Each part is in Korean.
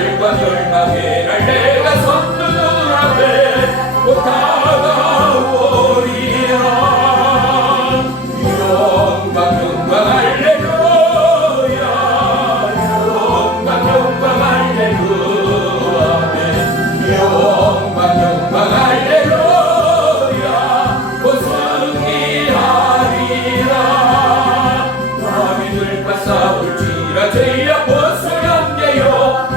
살과 멸망의 날 내가 섰는 눈앞에 곧 다가오리라. 영광 영광 할렐루야. 영광 영광 할렐루야. 영광 영광 할렐루야. 곧 승리하리라. 마귀들과 싸울지라 죄야 보수 영계여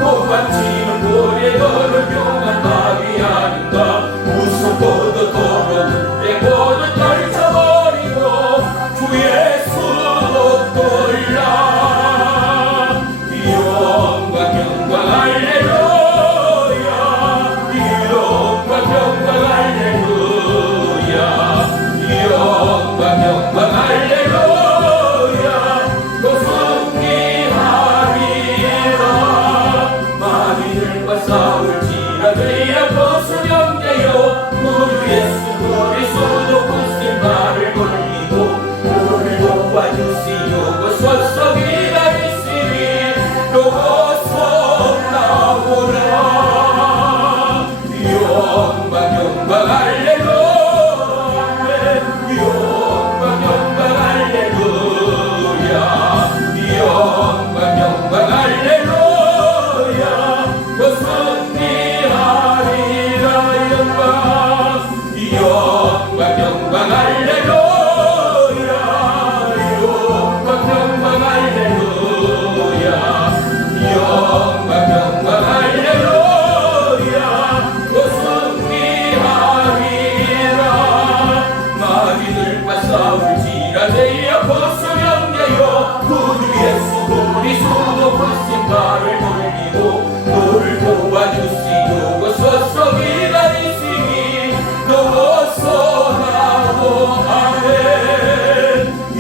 도망치는 고래 너를 용한 마귀 아닌가. 무섭고도 더러운데 모두 떨쳐버리고 주 예수로 떠올라. 영광 영광 할렐루야. 영광 영광 할렐루야. 영광 영광 할렐루야. 또 승리하리라. 마귀들과 싸울지라 죄야 보수 영계여 우리 예수 그리스도 굳은 발을 돌리고 우리를 도와주시오. 그 서서 기다리시니 로고서 나오라. 영광 영광 할렐루야. 영광 영광 할렐루야. 영광 영광 할렐루야. 그 승리하리라. 영광 영광 영광 할렐루야. 영광 영광 할렐루야. 영광 영광 할렐루야. 그 승리하리라. 마귀들과 싸울지라 죄야 보수 영계여 구주 예수 그리스도 굳은 발을 돌리고 너를 도와주시오. 그 서서 기다리시니 너서 나오. 아멘.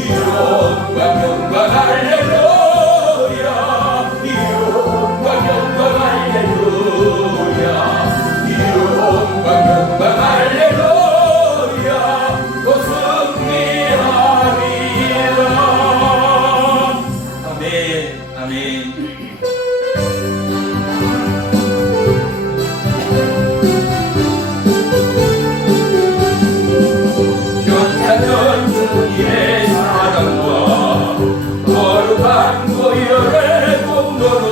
영광 영광 할렐루야. 영광 영광 할렐루야. 영광 영광 할렐루야. 그 승리하리라. 아멘 아멘. 변하던 주님의 사랑과 거룩한 고열의 공로는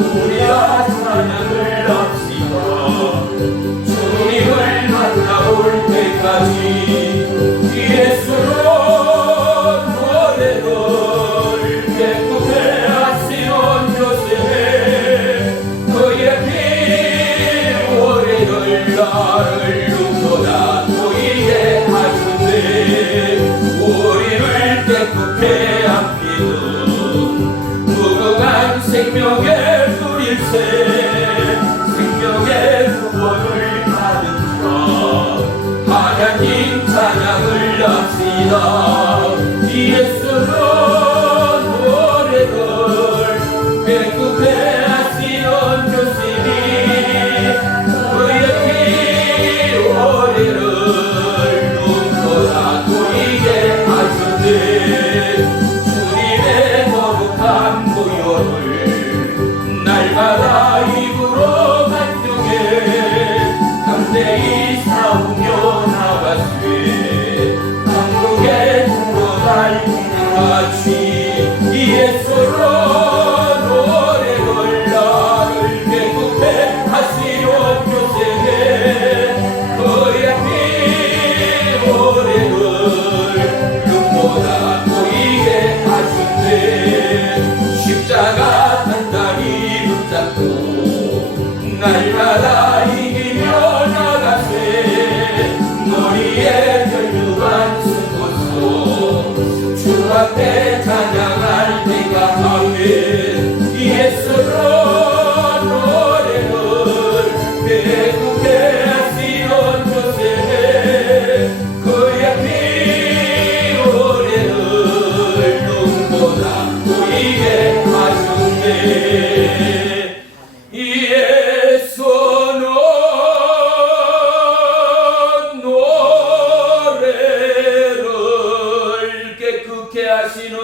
우리가 찬양을 합시다. 주님을 만나올 때까지 예수로 노래를 깨끗게 하시는 요셉의 그의 피 오래를 나를 눈보다 보이게 하시네. 우리를 깨끗게 합니다. 무궁한 생명의 불일세 생명의 구원을 받은 자 하나님 찬양을 합시다. 예수로 노래를 깨끗게 하시는 교수님 그의 피 오래를 눈보다 보이게 하시네. 주님의 거룩한 보혈을 날마다 입으로 간증해 담대히 싸우며 나가시네. 한국의 중로달 같이 예수로 노래를 나를 깨끗게 하시오. 교세에 그의 피 오래를 눈보다 보이게 하시네. 십자가 단단히 붙잡고 날마다 이기며 나가세. 머리에 결류한 수고소 주 앞에 찬양할 때가 아멘. 예수로 노래를 깨끗게 하시는 교세에 그의 피 오래를 눈보다 보이게 하시네. 예수는 노래를 깨끗게 하시는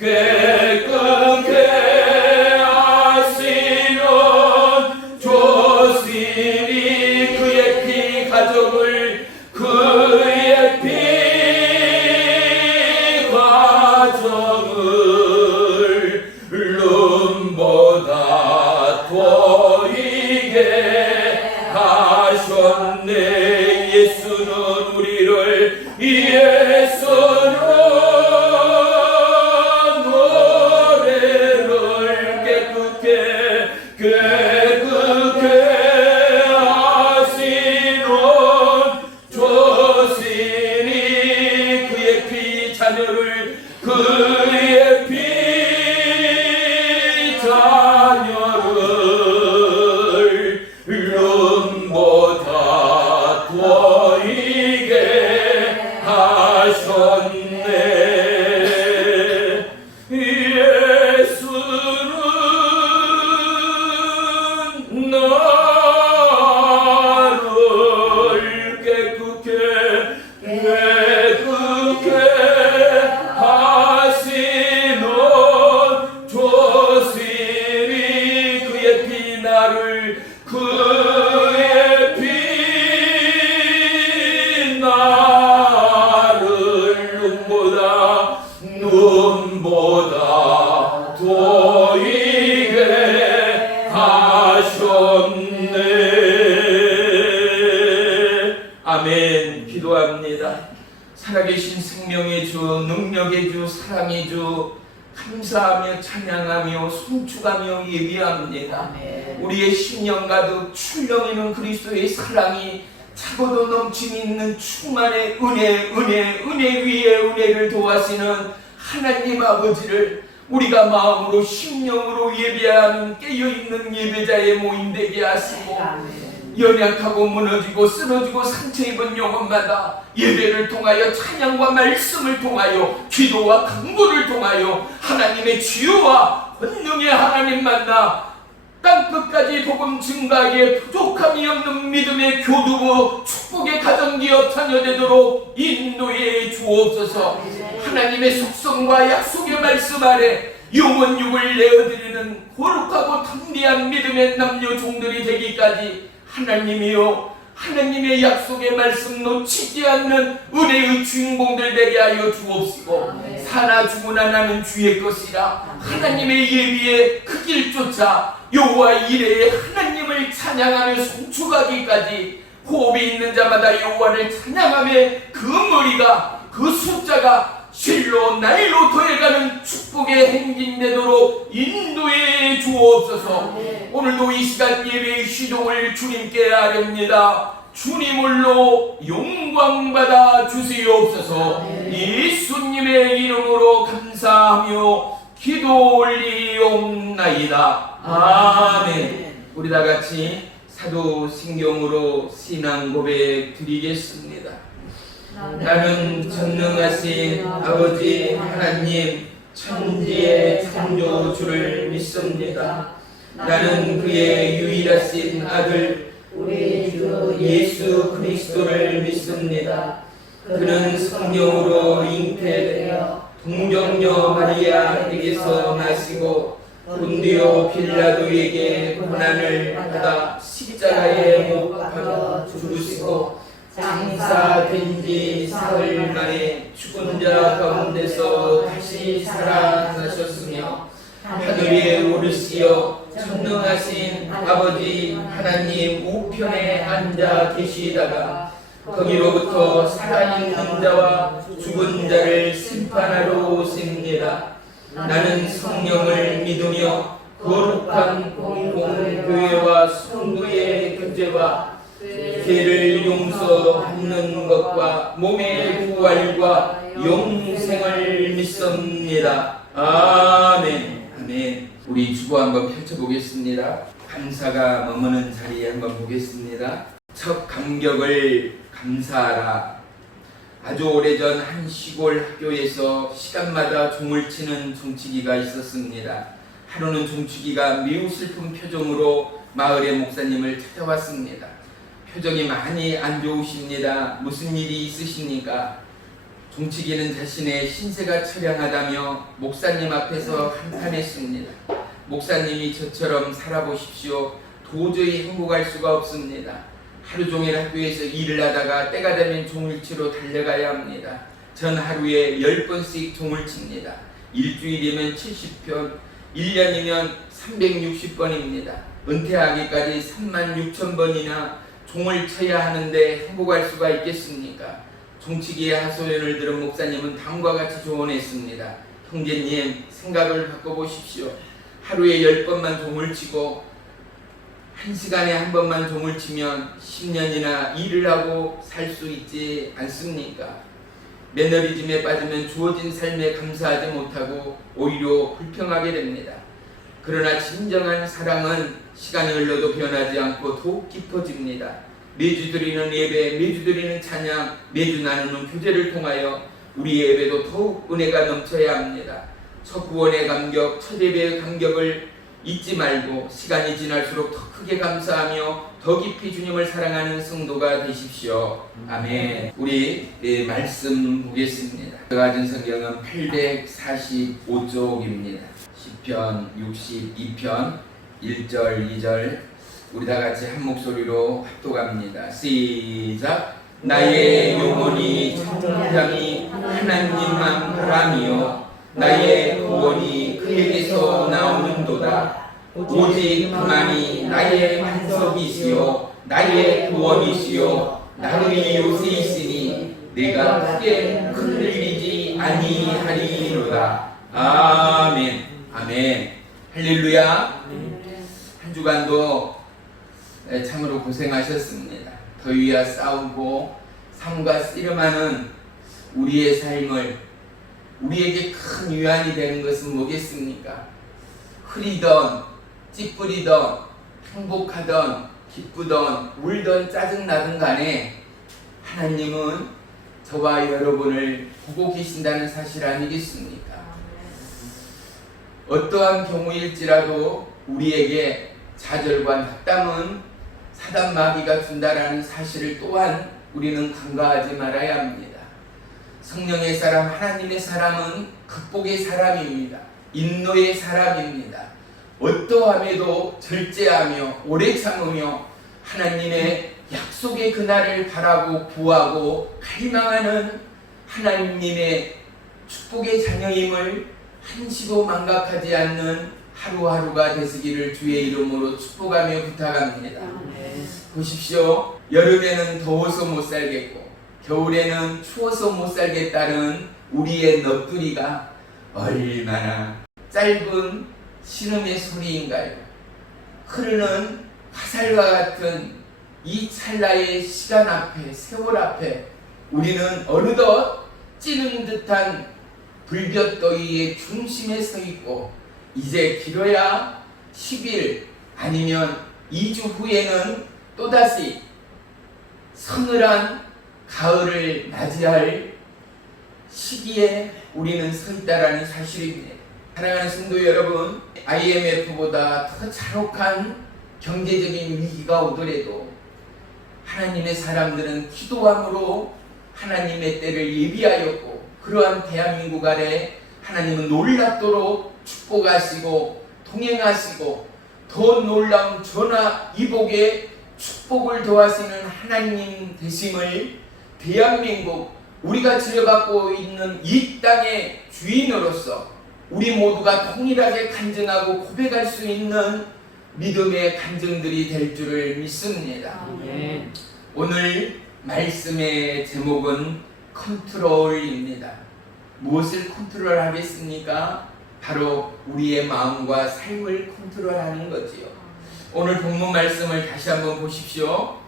깨끗게 하시는 조실이 그의 피 가족을 그의 피 가정을 눈보다 더 이게 하셨네. 예수는 우리를 예수는 노래를 깨끗게 하시는 조신이 그의 피 자녀를 그의 피 자녀를 눈보다 더 이게 하셨네. 예수는 나를 깨끗게 하시는 조신이 그의 피 나를 그의 피 나를 눈보다 더 이게 하셨네. 아멘. 기도합니다. 살아계신 생명의 주, 능력의 주, 사랑의 주, 감사하며 찬양하며 송축하며 예비합니다. 우리의 심령 가득 출렁이는 그리스도의 사랑이 차고도 넘침이 있는 충만의 은혜 위에 은혜를 도하시는 하나님 아버지를 우리가 마음으로 심령으로 예배하는 깨어있는 예배자의 모임 되게 하시고, 연약하고 무너지고 쓰러지고 상처 입은 영혼마다 예배를 통하여 찬양과 말씀을 통하여 기도와 강구를 통하여 하나님의 지혜와 권능의 하나님 만나 땅끝까지 복음 증가하기에 부족함이 없는 믿음의 교두보 축복의 가정기업 자녀되도록 인도해 주옵소서. 하나님의 속성과 약속의 말씀 아래 영혼육을 내어드리는 거룩하고 담대한 믿음의 남녀 종들이 되기까지 하나님이요, 하나님의 약속의 말씀 놓치지 않는 은혜의 주인공들 되게 하여 주옵시고, 사나 죽으나 나는 주의 것이라 하나님의 예비에 그 길 쫓아 여호와 이레의 하나님을 찬양하며 송축하기까지 호흡이 있는 자마다 여호와를 찬양하며 그 머리가 그 숫자가 실로 나일로 더해가는 축복의 행진되도록 인도해 주옵소서. 오늘도 이 시간 예배의 시종을 주님께 아렵니다. 주님을로 영광받아 주시옵소서. 예수님의 이름으로 감사하며 기도 올리옵나이다. 아멘. 우리 다 같이 사도신경으로 신앙 고백 드리겠습니다. 나는 전능하신 아버지 하나님 천지의 창조주를 믿습니다. 나는 그의 유일하신 아들 우리 주 예수 그리스도를 믿습니다. 그는 성령으로 잉태되어 동정녀 마리아에게서 나시고 본디오 빌라도에게 고난을 받아 십자가에 못 박혀 죽으시고 장사된 지 사흘 만에 죽은 자 가운데서 다시 살아나셨으며 하늘에 오르시어 전능하신 아버지 하나님 우편에 앉아 계시다가 거기로부터 살아있는 자와 죽은 자를 심판하러 오십니다. 나는 성령을 믿으며 거룩한 공동교회와 성도의 교제와 죄를 용서받는 것과 몸의 부활과 영생을 믿습니다. 아멘. 아멘. 우리 주보 한번 펼쳐보겠습니다. 감사가 머무는 자리에 한번 보겠습니다. 첫 감격을 감사하라. 아주 오래전 한 시골 학교에서 시간마다 종을 치는 종치기가 있었습니다. 하루는 종치기가 매우 슬픈 표정으로 마을의 목사님을 찾아왔습니다. 표정이 많이 안 좋으십니다. 무슨 일이 있으십니까? 종치기는 자신의 신세가 처량하다며 목사님 앞에서 한탄했습니다. 목사님이 저처럼 살아보십시오. 도저히 행복할 수가 없습니다. 하루 종일 학교에서 일을 하다가 때가 되면 종을 치러 달려가야 합니다. 전 하루에 10번씩 종을 칩니다. 일주일이면 70편, 1년이면 360번입니다. 은퇴하기까지 36,000번이나 종을 쳐야 하는데 행복할 수가 있겠습니까? 종치기의 하소연을 들은 목사님은 다음과 같이 조언했습니다. 형제님, 생각을 바꿔보십시오. 하루에 10번만 종을 치고 1시간에 한 번만 종을 치면 10년이나 일을 하고 살 수 있지 않습니까? 매너리즘에 빠지면 주어진 삶에 감사하지 못하고 오히려 불평하게 됩니다. 그러나 진정한 사랑은 시간이 흘러도 변하지 않고 더욱 깊어집니다. 매주 드리는 예배, 매주 드리는 찬양, 매주 나누는 교제를 통하여 우리 예배도 더욱 은혜가 넘쳐야 합니다. 첫 구원의 감격, 첫 예배의 감격을 잊지 말고 시간이 지날수록 더 크게 감사하며 더 깊이 주님을 사랑하는 성도가 되십시오. 아멘. 우리 말씀 보겠습니다. 제가 가진 성경은 845쪽입니다. 시편 62편 1절 2절 우리 다 같이 한 목소리로 합독합니다. 시작. 나의 영혼이 청정히 하나님만 바라며 나의 구원이 그에게서 나오는도다. 오직 그만이 나의 반석이시요 나의 구원이시요 나의 요새이시니 내가 크게 흔들리지 아니하리로다. 아멘. 아멘. 할렐루야. 한 주간도 참으로 고생하셨습니다. 더위와 싸우고 삶과 씨름하는 우리의 삶을 우리에게 큰 위안이 되는 것은 뭐겠습니까? 흐리던 찌푸리던 행복하던 기쁘던 울던 짜증나던 간에 하나님은 저와 여러분을 보고 계신다는 사실 아니겠습니까? 어떠한 경우일지라도 우리에게 좌절과 낙담은 사단마귀가 준다라는 사실을 또한 우리는 간과하지 말아야 합니다. 성령의 사람, 하나님의 사람은 극복의 사람입니다. 인노의 사람입니다. 어떠함에도 절제하며 오래 참으며 하나님의 약속의 그날을 바라고 구하고 갈망하는 하나님의 축복의 자녀임을 한시도 망각하지 않는 하루하루가 되시기를 주의 이름으로 축복하며 부탁합니다. 보십시오. 여름에는 더워서 못 살겠고 겨울에는 추워서 못 살겠다는 우리의 넋두리가 얼마나 짧은 신음의 소리인가요? 흐르는 화살과 같은 이 찰나의 시간 앞에, 세월 앞에 우리는 어느덧 찌른 듯한 불볕더위의 중심에 서 있고 이제 길어야 10일 아니면 2주 후에는 또다시 서늘한 가을을 맞이할 시기에 우리는 서 있다라는 사실입니다. 사랑하는 성도 여러분, IMF보다 더 잔혹한 경제적인 위기가 오더라도 하나님의 사람들은 기도함으로 하나님의 때를 예비하였고 그러한 대한민국 아래 하나님은 놀랍도록 축복하시고 동행하시고 더 놀라운 전화 이복의 축복을 더하시는 하나님 되심을 대한민국 우리가 지려받고 있는 이 땅의 주인으로서 우리 모두가 동일하게 간증하고 고백할 수 있는 믿음의 간증들이 될 줄을 믿습니다. 아멘. 오늘 말씀의 제목은 컨트롤입니다. 무엇을 컨트롤하겠습니까? 바로 우리의 마음과 삶을 컨트롤하는 거지요. 오늘 본문 말씀을 다시 한번 보십시오.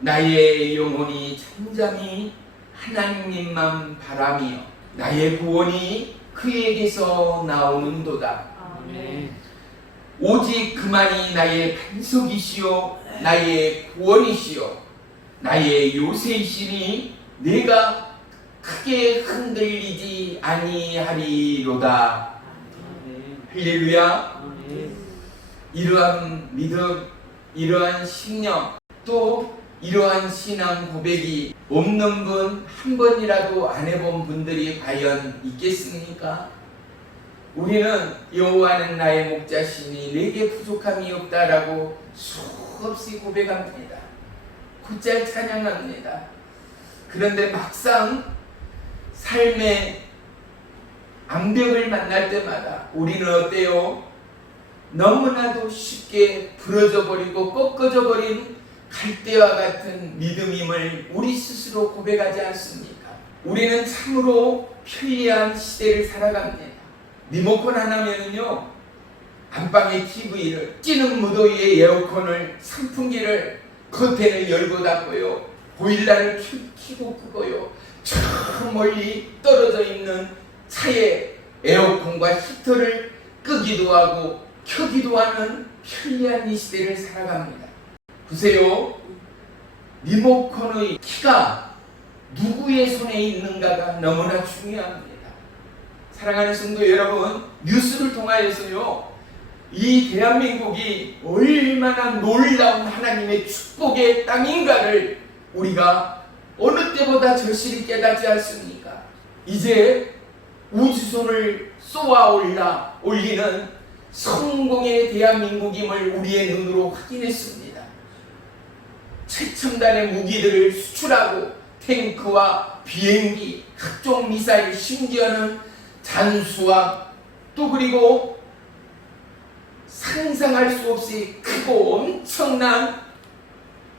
나의 영혼이 잠잠히 하나님만 바라며 나의 구원이 그에게서 나오는도다. 아멘. 오직 그만이 나의 반석이시요 나의 구원이시요 나의 요새이시니 내가 크게 흔들리지 아니하리로다. 할렐루야. 이러한 믿음, 이러한 신념, 또 이러한 신앙 고백이 없는 분, 한 번이라도 안 해본 분들이 과연 있겠습니까? 우리는 여호와는 나의 목자시니 내게 부족함이 없다라고 수없이 고백합니다. 곧잘 찬양합니다. 그런데 막상 삶의 암벽을 만날 때마다 우리는 어때요? 너무나도 쉽게 부러져 버리고 꺾어져 버린 갈대와 같은 믿음임을 우리 스스로 고백하지 않습니까? 우리는 참으로 편리한 시대를 살아갑니다. 리모컨 하나면은요, 안방의 TV를, 찌는 무더위에 에어컨을, 선풍기를, 커튼을 열고 닫고요, 보일러를 켜고 끄고요, 저 멀리 떨어져 있는 차에 에어컨과 히터를 끄기도 하고 켜기도 하는 편리한 이 시대를 살아갑니다. 보세요. 리모컨의 키가 누구의 손에 있는가가 너무나 중요합니다. 사랑하는 성도 여러분, 뉴스를 통하여서요, 이 대한민국이 얼마나 놀라운 하나님의 축복의 땅인가를 우리가 어느 때보다 절실히 깨닫지 않습니까? 이제 우주선을 쏘아 올리는 성공의 대한민국임을 우리의 눈으로 확인했습니다. 최첨단의 무기들을 수출하고 탱크와 비행기, 각종 미사일, 심지어는 잔수함, 또 그리고 상상할 수 없이 크고 엄청난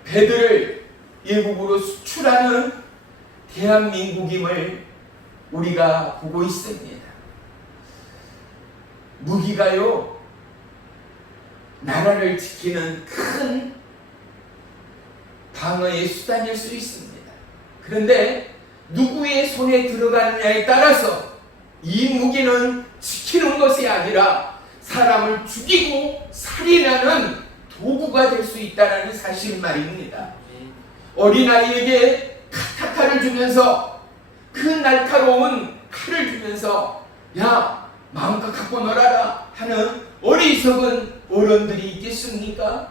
배들을 외국으로 수출하는 대한민국임을 우리가 보고 있습니다. 무기가요, 나라를 지키는 큰 방어의 수단일 수 있습니다. 그런데 누구의 손에 들어가느냐에 따라서 이 무기는 지키는 것이 아니라 사람을 죽이고 살인하는 도구가 될 수 있다는 사실 말입니다. 어린아이에게 카타카를 주면서, 그 날카로운 칼을 주면서 야, 마음껏 갖고 놀아라 하는 어리석은 어른들이 있겠습니까?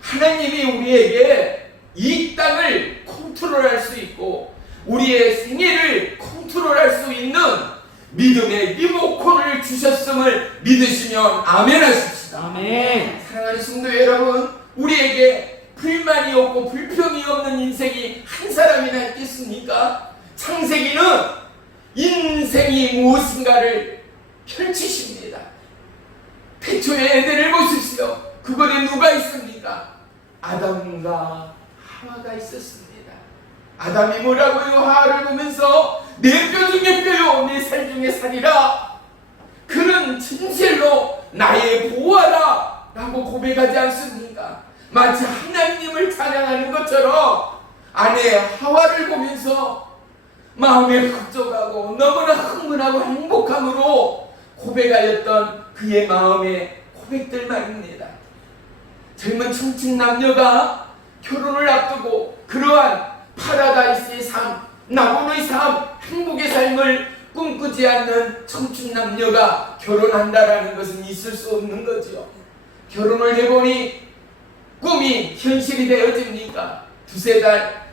하나님이 우리에게 이 땅을 컨트롤할 수 있고 우리의 생애를 컨트롤할 수 있는 믿음의 리모컨을 주셨음을 믿으시면 아멘 하십시다. 아멘. 사랑하는 성도 여러분, 우리에게 불만이 없고 불평이 없는 인생이 한 사람이나 있겠습니까? 창세기는 인생이 무엇인가를 펼치십니다. 태초의 에덴을 보십시오. 그곳에 누가 있습니까? 아담과 하와가 있었습니다. 아담이 뭐라고요? 하와를 보면서 내 뼈 중에 뼈요, 내 살 중에 살이라. 그는 진실로 나의 보화라 라고 고백하지 않습니까? 마치 하나님을 찬양하는 것처럼 아내 하와를 보면서 마음에 극적하고 너무나 흥분하고 행복함으로 고백하였던 그의 마음의 고백들 말입니다. 젊은 청춘 남녀가 결혼을 앞두고 그러한 파라다이스의 삶, 낙원의 삶, 행복의 삶을 꿈꾸지 않는 청춘 남녀가 결혼한다라는 것은 있을 수 없는 거죠. 결혼을 해보니 꿈이 현실이 되어집니까? 두세 달,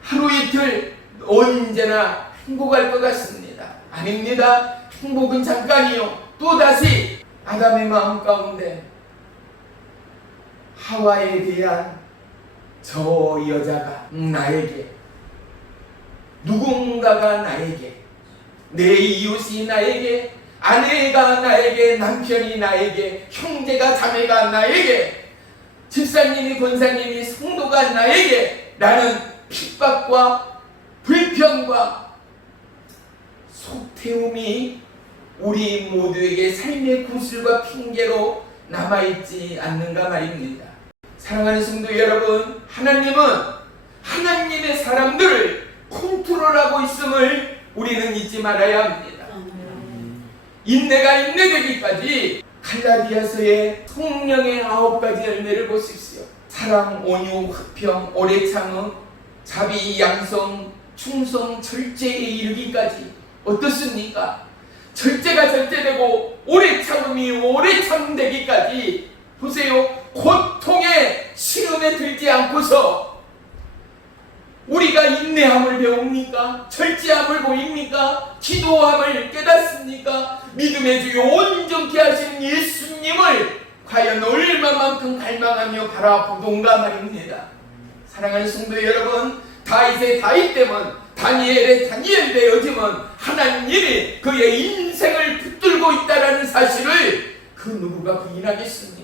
하루 이틀 언제나 행복할 것 같습니다. 아닙니다. 행복은 잠깐이요. 또다시 아담의 마음 가운데 하와에 대한 저 여자가 나에게, 누군가가 나에게, 내 이웃이 나에게, 아내가 나에게, 남편이 나에게, 형제가 자매가 나에게, 집사님이 권사님이 성도가 나에게 라는 핍박과 불평과 속태움이 우리 모두에게 삶의 구슬과 핑계로 남아있지 않는가 말입니다. 사랑하는 성도 여러분, 하나님은 하나님의 사람들을 컨트롤하고 있음을 우리는 잊지 말아야 합니다. 인내가 인내되기까지 갈라디아서의 성령의 9가지 열매를 보십시오. 사랑, 온유, 화평, 오래 참음, 자비, 양성, 충성, 절제에 이르기까지. 어떻습니까? 절제가 절제되고 오래 참음이 오래 참되기까지. 보세요. 곧 고통의 시름에 들지 않고서 우리가 인내함을 배웁니까? 절제함을 보입니까? 기도함을 깨닫습니까? 믿음의 주요 온전케 하시는 예수님을 과연 얼마만큼 갈망하며 바라보던가 말입니다. 사랑하는 성도 여러분, 다윗의 다윗됨은, 다니엘의 다니엘 되어짐은 하나님이 그의 인생을 붙들고 있다는 사실을 그 누구가 부인하겠습니까?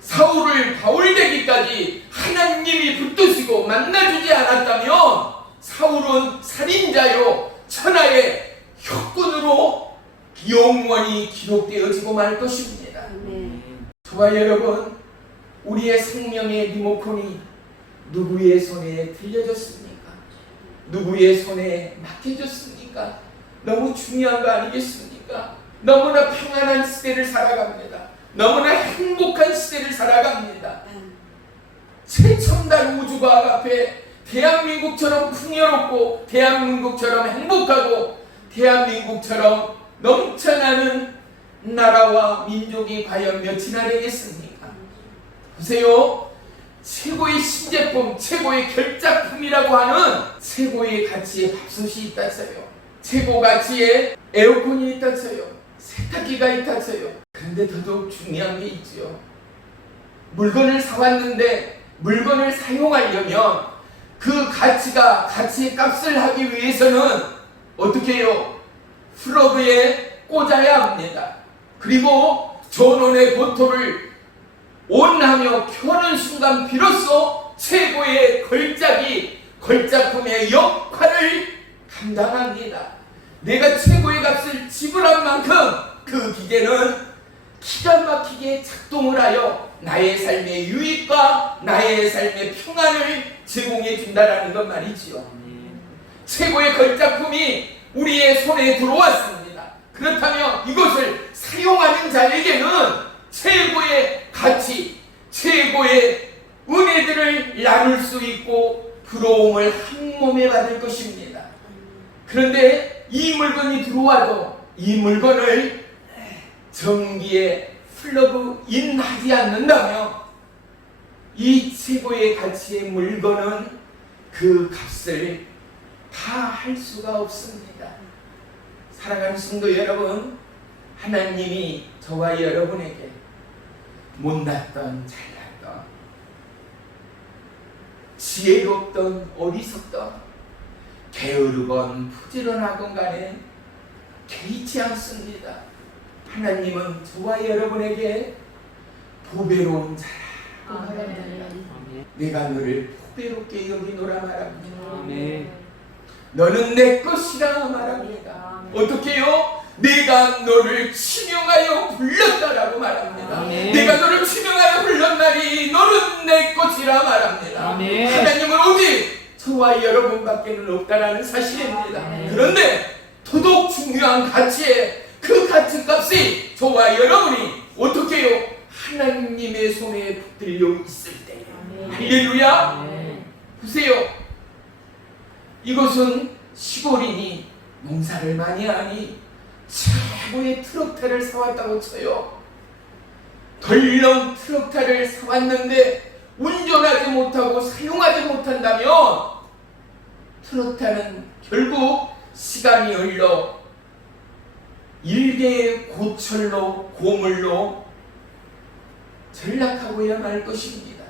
사울을 바울 되기까지 하나님이 붙드시고 만나주지 않았다면 사울은 살인자요 천하의 혁군으로 영원히 기록되어지고 말 것입니다. 저와 여러분, 우리의 생명의 리모컨이 누구의 손에 들려졌습니까? 누구의 손에 맡겨졌습니까? 너무 중요한 거 아니겠습니까? 너무나 평안한 시대를 살아갑니다. 너무나 행복한 시대를 살아갑니다. 최첨단 우주과학 앞에 대한민국처럼 풍요롭고 대한민국처럼 행복하고 대한민국처럼 넘쳐나는 나라와 민족이 과연 몇이나 되겠습니까? 보세요. 최고의 신제품, 최고의 결작품이라고 하는 최고의 가치의 밥솥이 있다쳐요. 최고 가치의 에어컨이 있다쳐요. 세탁기가 있다쳐요. 그런데 더더욱 중요한 게 있죠. 물건을 사왔는데 물건을 사용하려면 그 가치의 값을 하기 위해서는 어떻게 해요? 플러그에 꽂아야 합니다. 그리고 전원의 보토를 온하며 켜는 순간 비로소 최고의 걸작품의 역할을 감당합니다. 내가 최고의 값을 지불한 만큼 그 기계는 기가 막히게 작동을 하여 나의 삶의 유익과 나의 삶의 평안을 제공해 준다라는 것 말이지요. 최고의 걸작품이 우리의 손에 들어왔습니다. 그렇다면 이것을 사용하는 자에게는 최고의 가치, 최고의 은혜들을 나눌 수 있고 부러움을 한 몸에 받을 것입니다. 그런데 이 물건이 들어와도 이 물건을 전기에 플러그 인하지 않는다면 이 최고의 가치의 물건은 그 값을 다 할 수가 없습니다. 사랑하는 성도 여러분, 하나님이 저와 여러분에게 못났던 잘났던 지혜롭던 어리석던 게으르건 부지런하건 간에 개의치 않습니다. 하나님은 저와 여러분에게 보배로운 자라고 말합니다. 내가 너를 보배롭게 여기노라 말합니다. 너는 내 것이라 말합니다. 어떻게요? 내가 너를 지명하여 불렀다라고 말합니다. 내가 너를 지명하여 불렀나니 너는 내 것이라 말합니다. 하나님은 오직 저와 여러분밖에는 없다라는 사실입니다. 그런데 더더욱 중요한 가치에 그 가치값이 저와 여러분이 어떻게 해요? 하나님의 손에 붙들려 있을 때. 할렐루야. 보세요. 이것은 시골인이 농사를 많이 하니 최고의 트럭타를 사왔다고 쳐요. 덜렁 트럭타를 사왔는데 운전하지 못하고 사용하지 못한다면 트럭타는 결국 시간이 흘러 일개의 고철로 고물로 전락하고야 말 것입니다.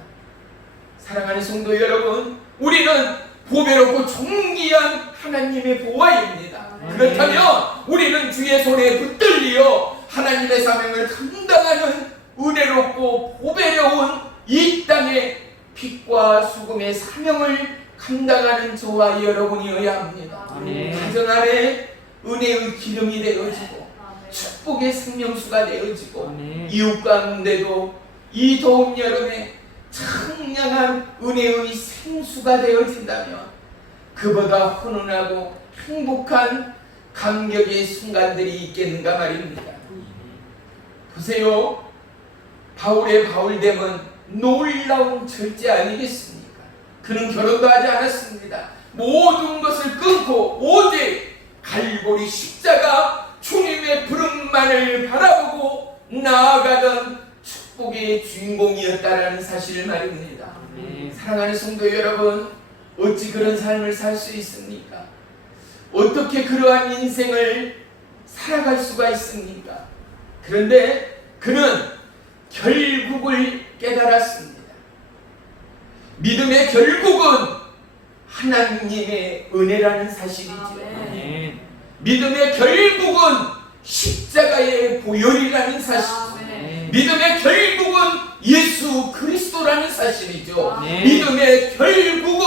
사랑하는 성도 여러분, 우리는 보배롭고 존귀한 하나님의 보화입니다. 그렇다면 우리는 주의 손에 붙들리어 하나님의 사명을 감당하는 은혜롭고 보배로운 이 땅의 빛과 수금의 사명을 감당하는 저와 여러분이어야 합니다. 가정 안에 은혜의 기름이 되어지고 축복의 생명수가 되어지고 이웃 가운데도 이 더운 여름에 청량한 은혜의 생수가 되어진다면 그보다 훈훈하고 행복한 감격의 순간들이 있겠는가 말입니다. 보세요. 바울의 바울됨은 놀라운 절제 아니겠습니까? 그는 결혼도 하지 않았습니다. 모든 것을 끊고 오직 갈보리 십자가 주님의 부름만을 바라보고 나아가던 축복의 주인공이었다라는 사실을 말입니다. 사랑하는 성도 여러분, 어찌 그런 삶을 살 수 있습니까? 어떻게 그러한 인생을 살아갈 수가 있습니까? 그런데 그는 결국을 깨달았습니다. 믿음의 결국은 하나님의 은혜라는 사실이죠. 믿음의 결국은 십자가의 보혈이라는 사실이죠. 믿음의 결국은 예수 그리스도라는 사실이죠. 믿음의 결국은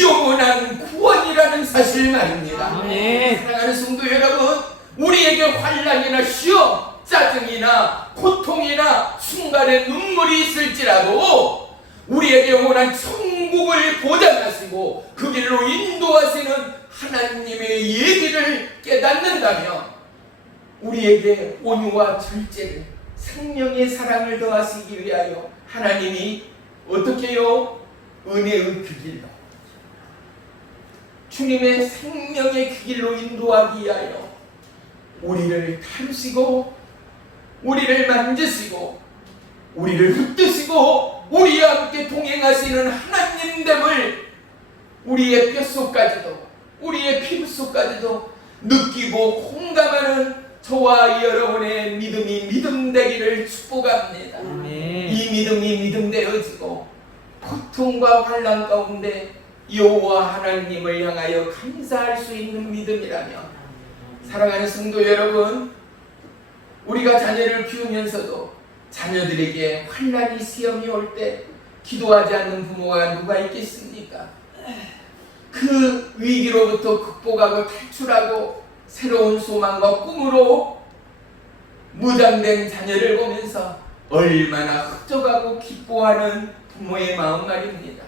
영원한 구원이라는 사실 말입니다. 사랑하는 성도 여러분, 우리에게 환난이나 시험, 짜증이나 고통이나 순간의 눈물이 있을지라도 우리에게 영원한 천국을 보장하시고 그 길로 인도하시는 하나님의 얘기를 깨닫는다면 우리에게 온유와 절제를, 생명의 사랑을 더하시기 위하여 하나님이 어떻게 해요? 은혜의 그 길로, 주님의 생명의 그 길로 인도하기 위하여 우리를 다루시고 우리를 만지시고 우리를 붙드시고 우리와 함께 동행하시는 하나님됨을 우리의 뼛속까지도 우리의 피부속까지도 느끼고 공감하는 저와 여러분의 믿음이 믿음되기를 축복합니다. 이 믿음이 믿음되어지고 고통과 환난 가운데 여호와 하나님을 향하여 감사할 수 있는 믿음이라면, 사랑하는 성도 여러분, 우리가 자녀를 키우면서도 자녀들에게 환난이 시험이 올 때 기도하지 않는 부모가 누가 있겠습니까? 그 위기로부터 극복하고 탈출하고 새로운 소망과 꿈으로 무장된 자녀를 보면서 얼마나 흡족하고 기뻐하는 부모의 마음 말입니다.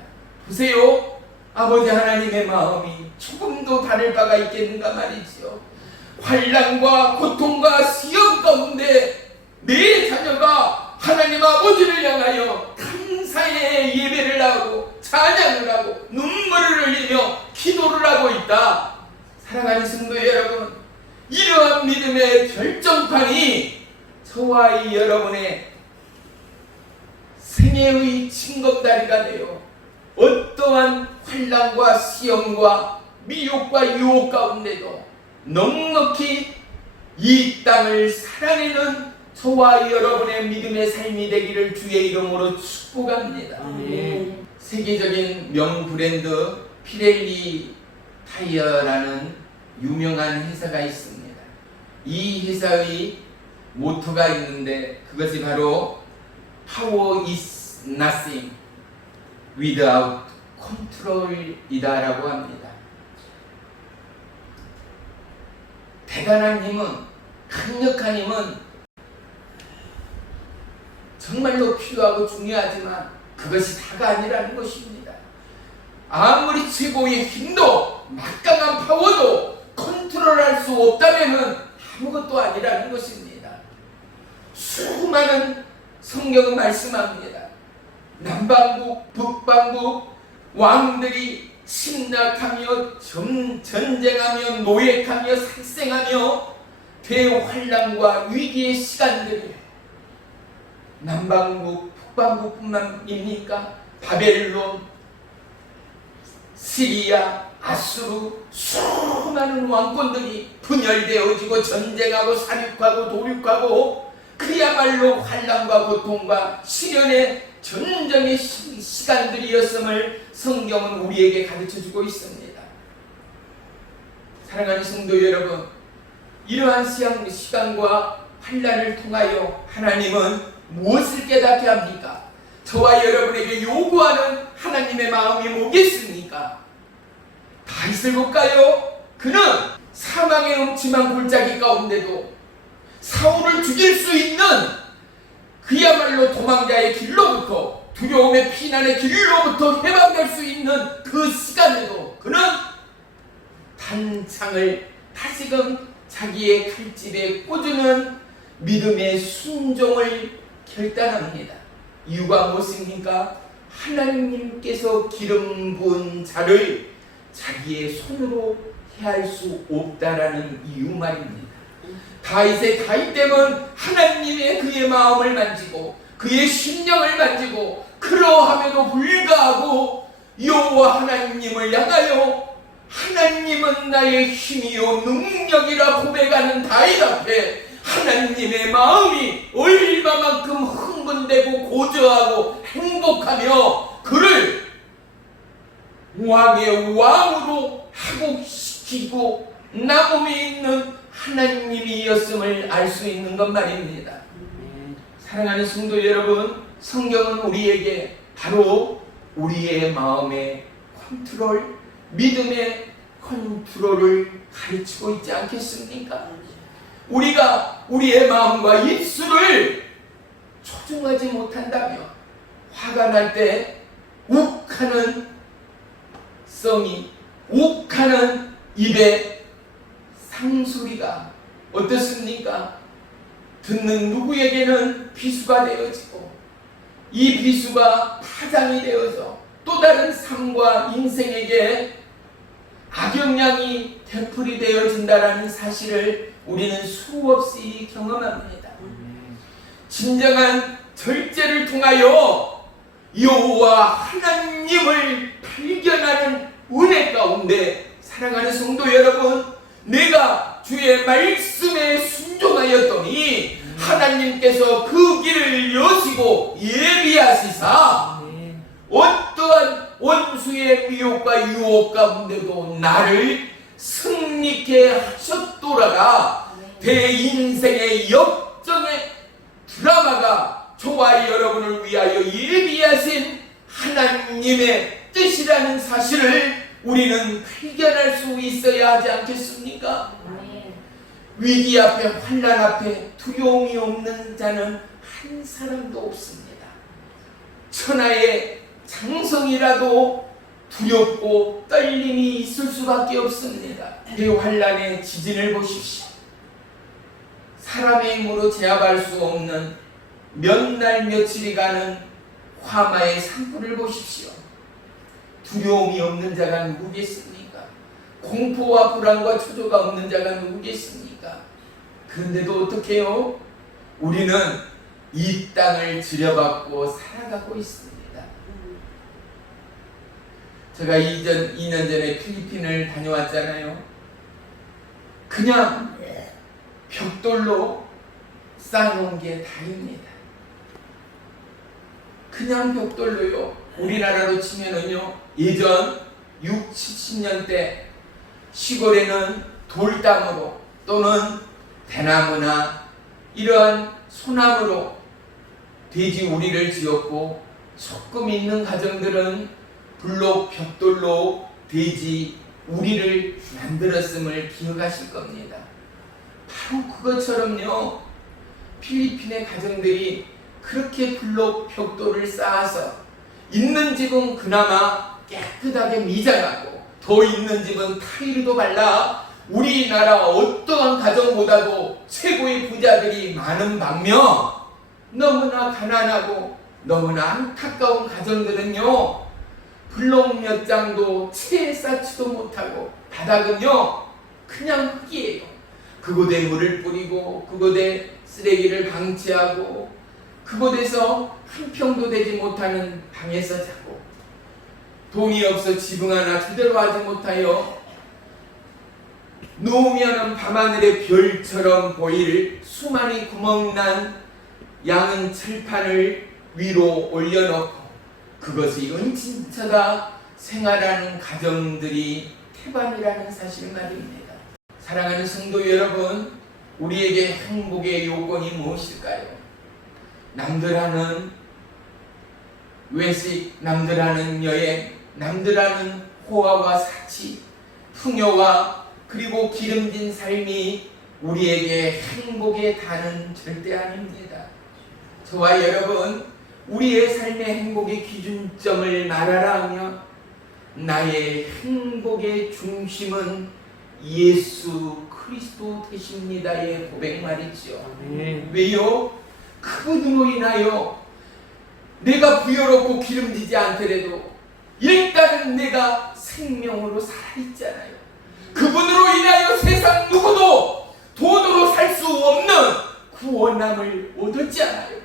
보세요, 아버지 하나님의 마음이 조금도 다를 바가 있겠는가 말이지요. 환난과 고통과 시험 가운데 내 자녀가 하나님 아버지를 향하여 감사의 예배를 하고 찬양을 하고 눈물을 흘리며 기도를 하고 있다. 사랑하는 성도 여러분, 이러한 믿음의 결정판이 저와 이 여러분의 생애의 징검다리가 되어 어떠한 환난과 시험과 미혹과 유혹 가운데도 넉넉히 이 땅을 살아내는 저와 여러분의 믿음의 삶이 되기를 주의 이름으로 축복합니다. 세계적인 명브랜드 피렐리 타이어라는 유명한 회사가 있습니다. 이 회사의 모토가 있는데 그것이 바로 Power is nothing without control이다라고 합니다. 대단한 힘은, 강력한 힘은 정말로 필요하고 중요하지만 그것이 다가 아니라는 것입니다. 아무리 최고의 힘도 막강한 파워도 컨트롤할 수 없다면 아무것도 아니라는 것입니다. 수많은 성경은 말씀합니다. 남방국, 북방국 왕들이 침략하며 전쟁하며 노획하며 살생하며 대환란과 위기의 시간들이 남방국, 북방국뿐만입니까? 바벨론, 시리아, 아수르 수많은 왕권들이 분열되어지고 전쟁하고 살육하고 도륙하고 그야말로 환난과 고통과 시련의 전쟁의 시간들이었음을 성경은 우리에게 가르쳐주고 있습니다. 사랑하는 성도 여러분, 이러한 시간과 환난을 통하여 하나님은 무엇을 깨닫게 합니까? 저와 여러분에게 요구하는 하나님의 마음이 뭐겠습니까? 다윗을 볼까요? 그는 사망의 음침한 골짜기 가운데도 사울을 죽일 수 있는 그야말로 도망자의 길로부터, 두려움의 피난의 길로부터 해방될 수 있는 그 시간에도 그는 단창을 다시금 자기의 칼집에 꽂는 믿음의 순종을 결단합니다. 이유가 무엇입니까? 하나님께서 기름 부은 자를 자기의 손으로 해할 수 없다라는 이유 말입니다. 다윗의 다윗됨은 하나님의 그의 마음을 만지고 그의 심령을 만지고 그러함에도 불구하고 여호와 하나님을 향하여 하나님은 나의 힘이요 능력이라 고백하는 다윗 앞에 하나님의 마음이 얼마만큼 흥분되고 고저하고 행복하며 그를 왕의 왕으로 하복시키고 나음에 있는 하나님이었음을 알 수 있는 것 말입니다. 사랑하는 성도 여러분, 성경은 우리에게 바로 우리의 마음의 컨트롤, 믿음의 컨트롤을 가르치고 있지 않겠습니까? 우리가 우리의 마음과 입술을 조정하지 못한다면 화가 날 때 욱하는 성이, 욱하는 입의 상소리가 어떻습니까? 듣는 누구에게는 비수가 되어지고 이 비수가 파장이 되어서 또 다른 삶과 인생에게 악영향이 되풀이 되어진다는 사실을 우리는 수없이 경험합니다. 진정한 절제를 통하여 여호와 하나님을 발견하는 은혜 가운데 사랑하는 성도 여러분, 내가 주의 말씀에 순종하였더니 하나님께서 그 길을 여시고 예비하시사 어떠한 원수의 미혹과 유혹 가운데도 나를 승리케 하셨도라가 대인생의 역정의 드라마가 저와 여러분을 위하여 예비하신 하나님의 뜻이라는 사실을 우리는 발견할 수 있어야 하지 않겠습니까? 위기 앞에, 환난 앞에 두려움이 없는 자는 한 사람도 없습니다. 천하의 장성이라도 두렵고 떨림이 있을 수밖에 없습니다. 이 환난의 지진을 보십시오. 사람의 힘으로 제압할 수 없는 몇 날 며칠이 가는 화마의 산불을 보십시오. 두려움이 없는 자가 누구겠습니까? 공포와 불안과 초조가 없는 자가 누구겠습니까? 그런데도 어떻게 해요? 우리는 이 땅을 들여받고 살아가고 있습니다. 제가 2년 전에 필리핀을 다녀왔잖아요. 그냥 벽돌로 쌓아놓은 게 다입니다. 그냥 벽돌로요. 우리나라로 치면은요, 예전 6, 70년대 시골에는 돌담으로 또는 대나무나 이러한 소나무로 돼지 우리를 지었고, 조금 있는 가정들은 블록 벽돌로 돼지 우리를 만들었음을 기억하실 겁니다. 바로 그것처럼요, 필리핀의 가정들이 그렇게 블록 벽돌을 쌓아서 있는 집은 그나마 깨끗하게 미장하고 더 있는 집은 타일도 발라 우리나라 어떠한 가정보다도 최고의 부자들이 많은 반면 너무나 가난하고 너무나 안타까운 가정들은요, 블록 몇 장도 채에 쌓지도 못하고 바닥은요 그냥 흙이에요. 그곳에 물을 뿌리고 그곳에 쓰레기를 방치하고 그곳에서 한 평도 되지 못하는 방에서 자고 돈이 없어 지붕 하나 제대로 하지 못하여 누우면 밤하늘의 별처럼 보일 수많이 구멍난 양은 철판을 위로 올려놓고 그것이 은진처다 생활하는 가정들이 태반이라는 사실 말입니다. 사랑하는 성도 여러분, 우리에게 행복의 요건이 무엇일까요? 남들 하는 외식, 남들 하는 여행, 남들 하는 호화와 사치, 풍요와 그리고 기름진 삶이 우리에게 행복의 단은 절대 아닙니다. 저와 여러분, 우리의 삶의 행복의 기준점을 말하라 하며 나의 행복의 중심은 예수 그리스도 되십니다의 고백 말이죠. 왜요? 그분으로 인하여 내가 부여롭고 기름지지 않더라도 일단은 내가 생명으로 살아있잖아요. 그분으로 인하여 세상 누구도 돈으로 살 수 없는 구원함을 얻었잖아요.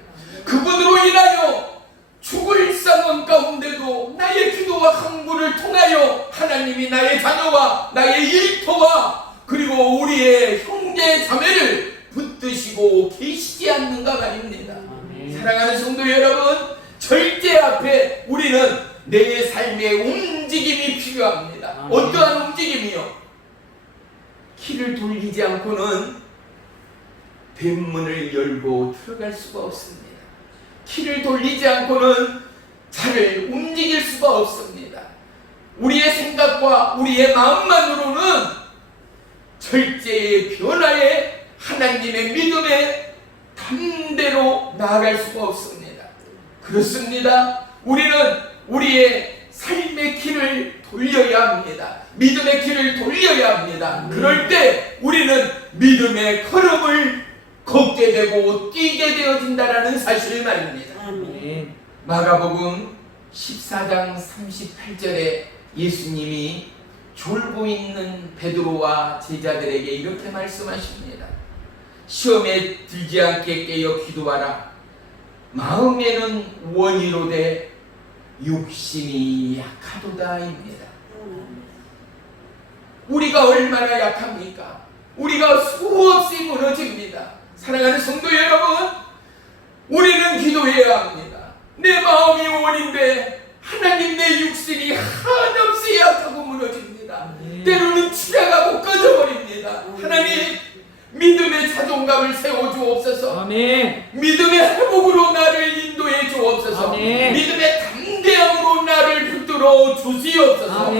그분으로 인하여 죽을 상황 가운데도 나의 기도와 간구를 통하여 하나님이 나의 자녀와 나의 일터와 그리고 우리의 형제 자매를 붙드시고 계시지 않는가 말입니다. 사랑하는 성도 여러분, 절제 앞에 우리는 내 삶의 움직임이 필요합니다. 어떠한 움직임이요? 키를 돌리지 않고는 뱃문을 열고 들어갈 수가 없습니다. 키를 돌리지 않고는 차를 움직일 수가 없습니다. 우리의 생각과 우리의 마음만으로는 절제의 변화에 하나님의 믿음에 담대로 나아갈 수가 없습니다. 그렇습니다. 우리는 우리의 삶의 길을 돌려야 합니다. 믿음의 길을 돌려야 합니다. 그럴 때 우리는 믿음의 걸음을 걷게 되고 뛰게 되어진다라는 사실을 말입니다. 마가복음 14장 38절에 예수님이 졸고 있는 베드로와 제자들에게 이렇게 말씀하십니다. 시험에 들지 않게 깨어 기도하라. 마음에는 원이로되 육신이 약하도다입니다. 우리가 얼마나 약합니까? 우리가 수없이 무너집니다. 사랑하는 성도 여러분, 우리는 기도해야 합니다. 내 마음이 원인데 하나님 내 육신이 한없이 약하고 무너집니다. 때로는 치닫고 꺼져버립니다. 하나님 믿음의 자존감을 세워주옵소서. 믿음의 회복으로 나를 인도해 주옵소서. 믿음의 담대함으로 나를 붙들어 주시옵소서.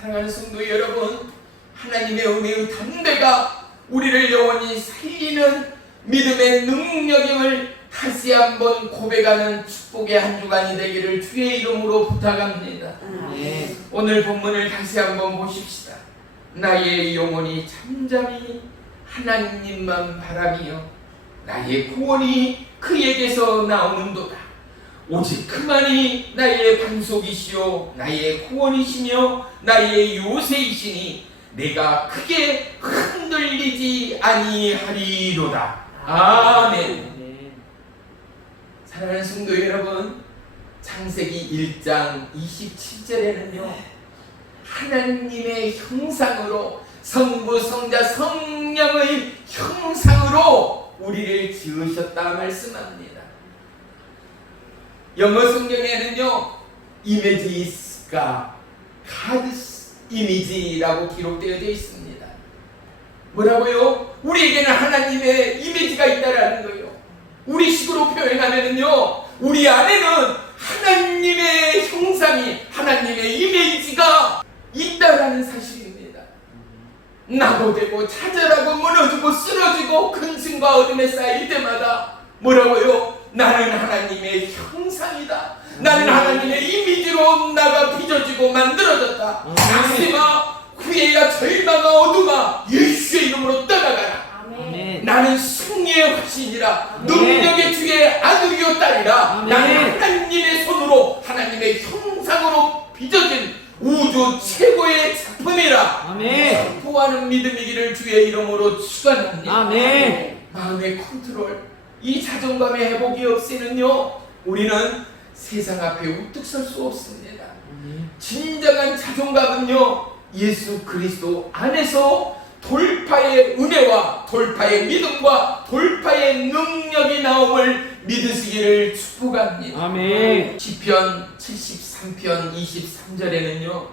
사랑하는 성도 여러분, 하나님의 은혜의 담대가 우리를 영원히 살리는 믿음의 능력임을 다시 한번 고백하는 축복의 한 주간이 되기를 주의 이름으로 부탁합니다. 오늘 본문을 다시 한번 보십시다. 나의 영혼이 잠잠히 하나님만 바라며 나의 구원이 그에게서 나오는도다. 오직 그만이 나의 반석이시요 나의 구원이시며 나의 요새이시니 내가 크게 흔들리지 아니하리로다. 아멘. 사랑하는 성도 여러분, 창세기 1장 27절에는요 하나님의 형상으로 성부 성자 성령의 형상으로 우리를 지으셨다 말씀합니다. 영어 성경에는요 이미지가 God's 이미지라고 기록되어져 있습니다. 뭐라고요? 우리에게는 하나님의 이미지가 있다라는 거예요. 우리식으로 표현하면은요 우리 안에는 하나님의 형상이 하나님의 이미지가 있다라는 사실입니다. 낙오되고 좌절하고 무너지고 쓰러지고 근심과 어둠에 쌓일 때마다 뭐라고요? 나는 하나님의 형상이다. 나는 하나님의 이미지로 나가 빚어지고 만들어졌다. 낙심아 후회야 절망아 어둠아 예수의 이름으로 떠나가라. 나는 승리의 확신이라. 능력의 주의 아들이요 딸이라. 나는 하나님의 손으로 하나님의 형상으로 빚어진 우주 최고의 작품이라. 선포하는 믿음이기를 주의 이름으로 축원합니다. 마음의 컨트롤, 이 자존감의 회복이 없이는요 우리는 세상 앞에 우뚝 설 수 없습니다. 진정한 자존감은요 예수 그리스도 안에서 돌파의 은혜와 돌파의 믿음과 돌파의 능력이 나옴을 믿으시기를 축복합니다. 시편 73편 23절에는요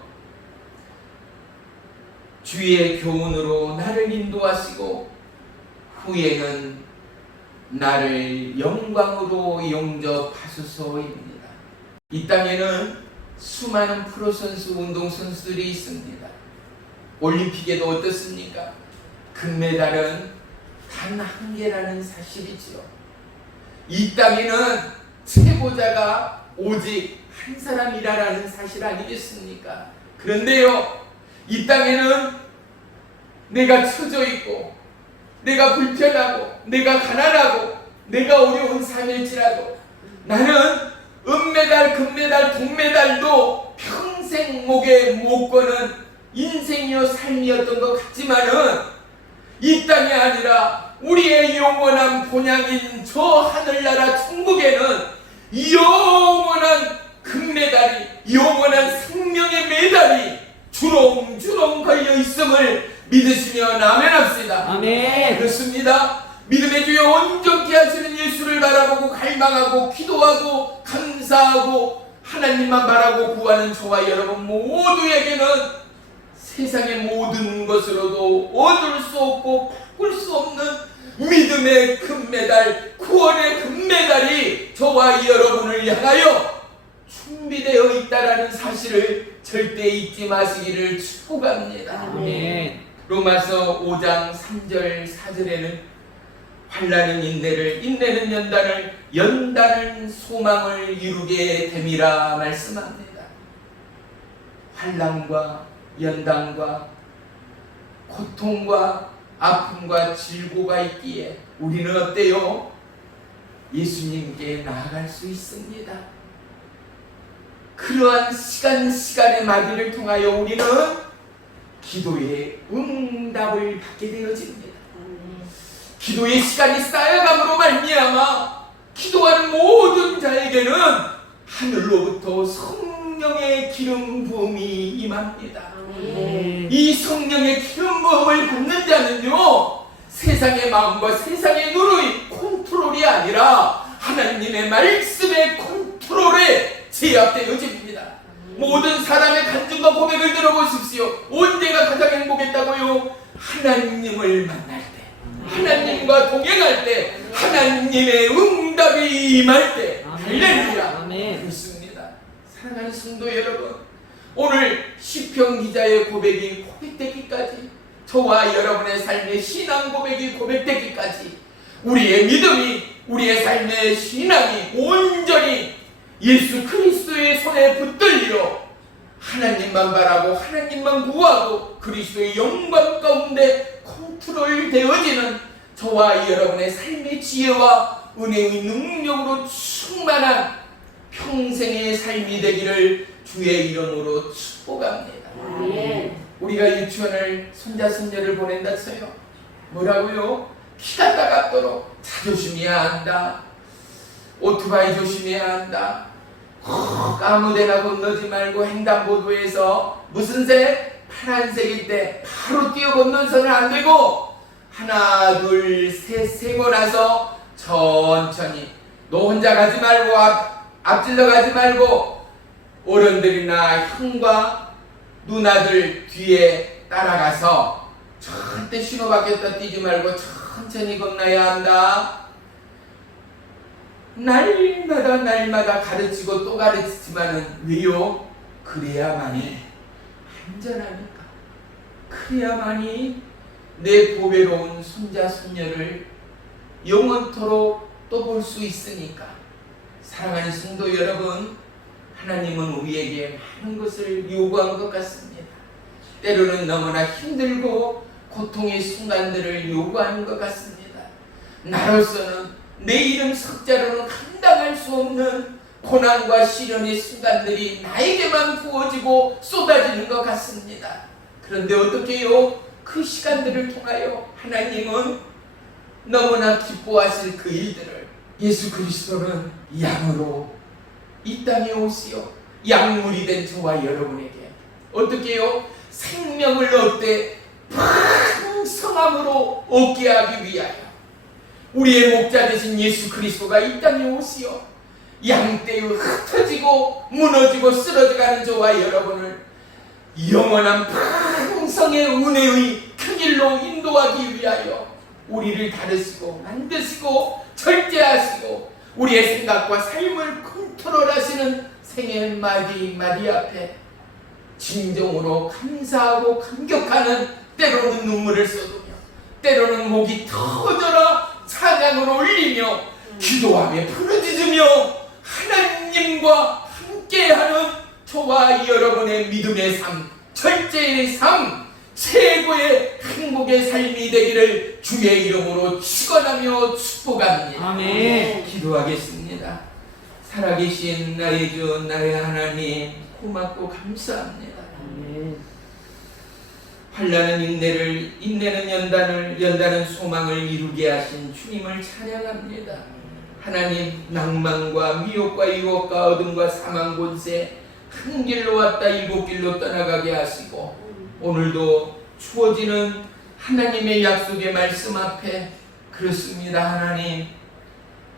주의 교훈으로 나를 인도하시고 후에는 나를 영광으로 영접하소서입니다. 이 땅에는 수많은 프로선수 운동선수들이 있습니다. 올림픽에도 어떻습니까? 금메달은 단 한 개라는 사실이지요. 이 땅에는 최고자가 오직 한 사람이라는 사실 아니겠습니까? 그런데요 이 땅에는 내가 처져 있고 내가 불편하고 내가 가난하고 내가 어려운 삶일지라도 나는 은메달 금메달 동메달도 평생 목에 못 거는 인생이요 삶이었던 것 같지만은 이 땅이 아니라 우리의 영원한 본향인 저 하늘나라 천국에는 영원한 금메달이, 영원한 생명의 메달이 주렁주렁 걸려 있음을 믿으시며 아멘합시다. 아멘. 그렇습니다. 믿음의 주여 온전케 하시는 예수를 바라보고 갈망하고 기도하고 감사하고 하나님만 바라고 구하는 저와 여러분 모두에게는 세상의 모든 것으로도 얻을 수 없고 바꿀 수 없는 믿음의 금메달, 구원의 금메달이 저와 여러분을 향하여 준비되어 있다라는 사실을 절대 잊지 마시기를 축복합니다. 아멘. 로마서 5장 3절 4절에는 환난은 인내를, 인내는 연단을, 연단은 소망을 이루게 됨이라 말씀합니다. 환난과 연단과 고통과 아픔과 질고가 있기에 우리는 어때요? 예수님께 나아갈 수 있습니다. 그러한 시간의 마디를 통하여 우리는 기도의 응답을 받게 되어집니다. 기도의 시간이 쌓여감으로 말미암아 기도하는 모든 자에게는 하늘로부터 성령의 기름 부음이 임합니다. 이 성령의 기름 부음을 받는 자는요, 세상의 마음과 세상의 눈의 컨트롤이 아니라 하나님의 말씀의 컨트롤에 제압되어집니다. 모든 사람의 간증과 고백을 들어보십시오. 언제가 가장 행복했다고요? 하나님을 만날 때, 하나님과 동행할 때, 하나님의 응답이 임할 때. 할렐루야. 아멘. 그렇습니다. 사랑하는 성도 여러분, 오늘 시편 기자의 고백이 고백되기까지, 저와 여러분의 삶의 신앙 고백이 고백되기까지, 우리의 믿음이, 우리의 삶의 신앙이 온전히 예수 그리스도의 손에 붙들리러 하나님만 바라고 하나님만 구하고 그리스도의 영광 가운데 컨트롤 되어지는 저와 여러분의 삶의 지혜와 은혜의 능력으로 충만한 평생의 삶이 되기를 주의 이름으로 축복합니다. 우리가 유치원을 손자 손녀를 보낸다 쳐요. 뭐라고요? 키가 따갑도록 차 조심해야 한다. 오토바이 조심해야 한다. 아무데나 건너지 말고 횡단보도에서 무슨 색? 파란색일 때 바로 뛰어 건너서는 안 되고 하나 둘 셋 세고 나서 천천히, 너 혼자 가지 말고 앞질러 가지 말고 어른들이나 형과 누나들 뒤에 따라가서 절대 신호 바뀌었다 뛰지 말고 천천히 건너야 한다. 날마다 가르치고 또 가르치지만은 왜요? 그래야만이 안전하니까. 그래야만이 내 보배로운 손자 손녀를 영원토록 또 볼 수 있으니까. 사랑하는 성도 여러분, 하나님은 우리에게 많은 것을 요구한 것 같습니다. 때로는 너무나 힘들고 고통의 순간들을 요구하는 것 같습니다. 나로서는 내 이름 석자로는 감당할 수 없는 고난과 시련의 순간들이 나에게만 부어지고 쏟아지는 것 같습니다. 그런데 어떻게 해요? 그 시간들을 통하여 하나님은 너무나 기뻐하실 그 일들을, 예수 그리스도는 양으로 이 땅에 오시어 양물이 된 저와 여러분에게 어떻게 해요? 생명을 얻되 풍성함으로 얻게 하기 위하여 우리의 목자 되신 예수 그리스도가 이 땅에 오시어 양떼에 흩어지고 무너지고 쓰러져가는 저와 여러분을 영원한 풍성의 은혜의 큰 길로 인도하기 위하여 우리를 다루시고 만드시고 절제하시고 우리의 생각과 삶을 컨트롤하시는 생애 마디 앞에 진정으로 감사하고 감격하는, 때로는 눈물을 쏟으며 때로는 목이 터져라 찬양을 올리며 기도하며 부르짖으며 하나님과 함께하는 저와 여러분의 믿음의 삶, 절제의 삶, 최고의 행복의 삶이 되기를 주의 이름으로 축원하며 축복합니다. 아멘. 기도하겠습니다. 살아계신 나의 주 나의 하나님, 고맙고 감사합니다. 아멘. 환난은 인내를, 인내는 연단을, 연단은 소망을 이루게 하신 주님을 찬양합니다. 하나님, 낭만과 미혹과 유혹과 어둠과 사망 권세 한 길로 왔다 일곱 길로 떠나가게 하시고, 오늘도 주어지는 하나님의 약속의 말씀 앞에 그렇습니다. 하나님,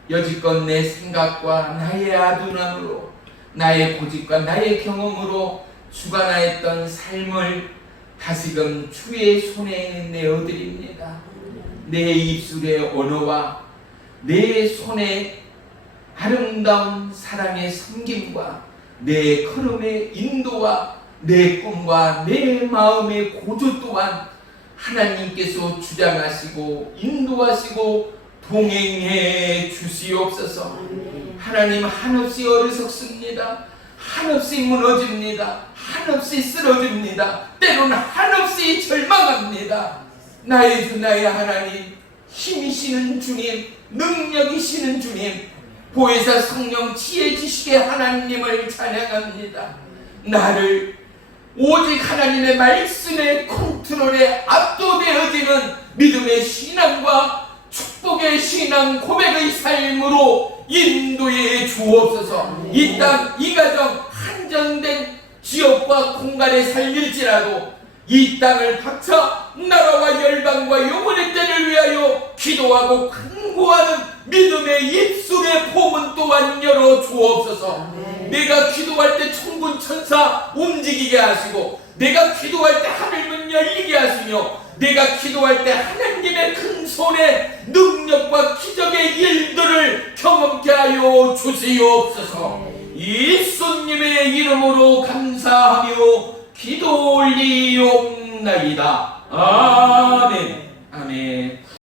여지껏 내 생각과 나의 아둔함으로, 나의 고집과 나의 경험으로 주관하였던 삶을 다시금 주의 손에 내어드립니다. 내 입술의 언어와 내 손의 아름다운 사랑의 섬김과 내 걸음의 인도와 내 꿈과 내 마음의 고조 또한 하나님께서 주장하시고 인도하시고 동행해 주시옵소서. 하나님, 한없이 어리석습니다. 한없이 무너집니다. 한없이 쓰러집니다. 때로는 한없이 절망합니다. 나의 주 나의 하나님, 힘이시는 주님, 능력이시는 주님, 보혜사 성령 지혜 지식의 하나님을 찬양합니다. 나를 오직 하나님의 말씀의 컨트롤에 압도되어지는 믿음의 신앙과 축복의 신앙 고백의 삶으로 인도해 주옵소서. 이 땅, 이 가정 한정된 지역과 공간에 살릴지라도 이 땅을 박차 나라와 열방과 영혼의 때를 위하여 기도하고 간구하는 믿음의 입술의 포문 또한 열어 주옵소서. 내가 기도할 때 천군 천사 움직이게 하시고, 내가 기도할 때 하늘문 열리게 하시며, 내가 기도할 때 하나님의 큰 손의 능력과 기적의 일들을 경험케 하여 주시옵소서. 예수님의 이름으로 감사하며 기도 올리옵나이다. 아멘. 아멘.